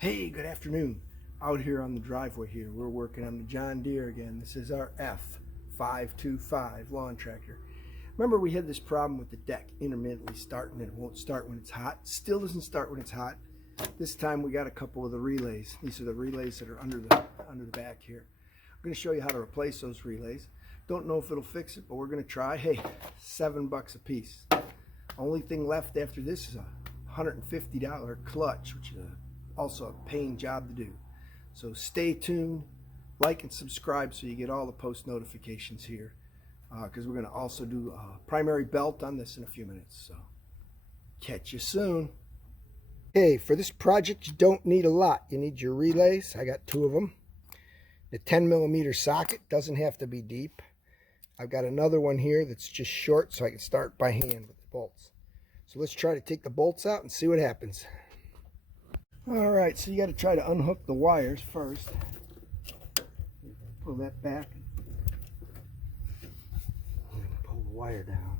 Hey, good afternoon. Out here on the driveway here, we're working on the John Deere again. This is our F525 lawn tractor. Remember, we had this problem with the deck intermittently starting and it won't start when it's hot. Still doesn't start when it's hot. This time we got a couple of the relays. These are the relays that are under the back here. I'm going to show you how to replace those relays. Don't know if it'll fix it, but we're going to try. Hey, $7 a piece. Only thing left after this is a $150 clutch, which is also a paying job to do. So stay tuned, like and subscribe so you get all the post notifications here, because we're going to also do a primary belt on this in a few minutes. So catch you soon. Okay, for this project you don't need a lot. You need your relays. I got 2 of them. The 10mm socket doesn't have to be deep. I've got another one here that's just short so I can start by hand with the bolts. So let's try to take the bolts out and see what happens. Alright, so you got to try to unhook the wires first. Pull that back. Pull the wire down.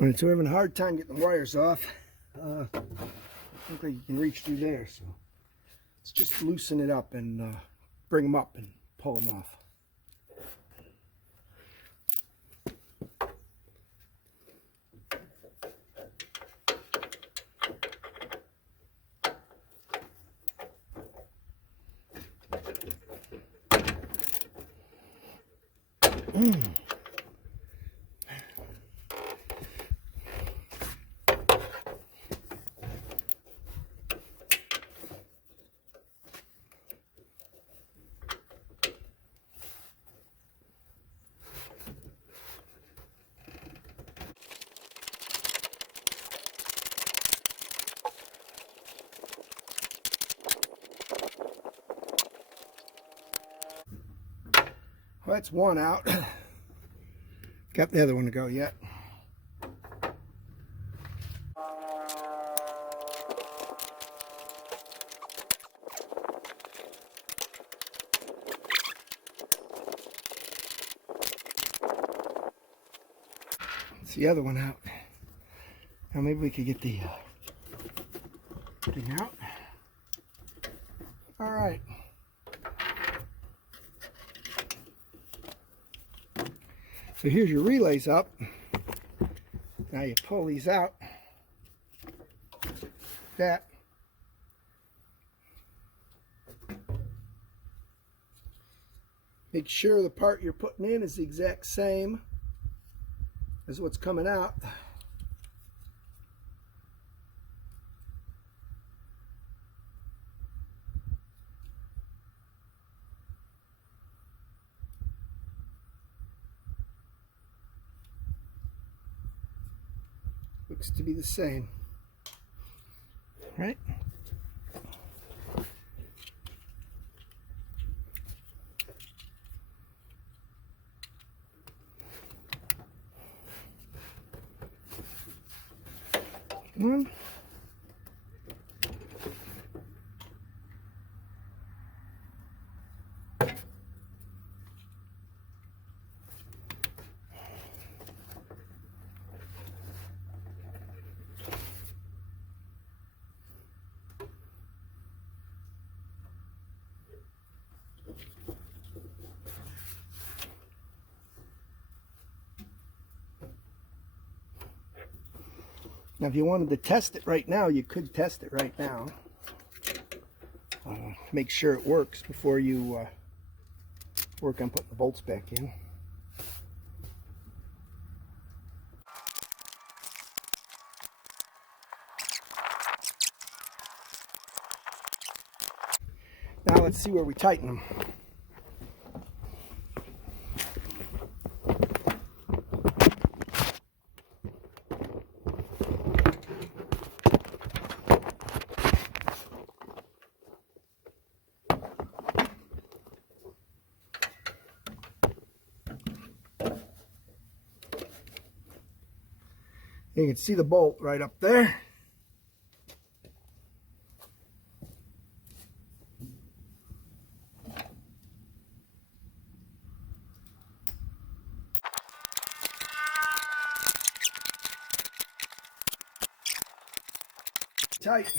Alright, so we're having a hard time getting the wires off. Looks like you can reach through there, so let's just loosen it up and bring them up and pull them off. Well, that's one out. Got the other one to go yet. It's the other one out. Now maybe we could get the thing out. All right. So here's your relays up. Now you pull these out. That. Make sure the part you're putting in is the exact same as what's coming out. Looks to be the same, right? Come on. Now, if you wanted to test it right now, you could test it right now. Make sure it works before you work on putting the bolts back in. Now let's see where we tighten them. You can see the bolt right up there. Tight.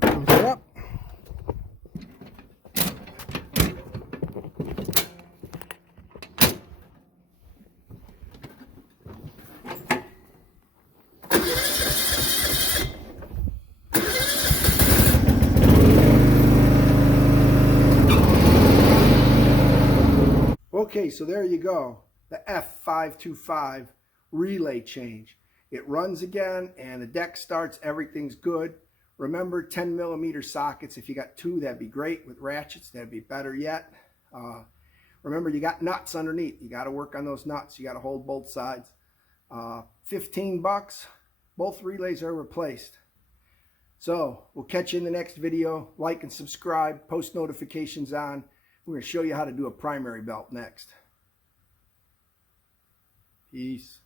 Comes it up. Okay, so there you go. The F525 relay change. It runs again and the deck starts, everything's good. Remember 10mm sockets. If you got two, that'd be great. With ratchets, that'd be better yet. Remember, you got nuts underneath. You got to work on those nuts. You got to hold both sides. 15 bucks. Both relays are replaced. So we'll catch you in the next video. Like and subscribe. Post notifications on. We're going to show you how to do a primary belt next. Peace.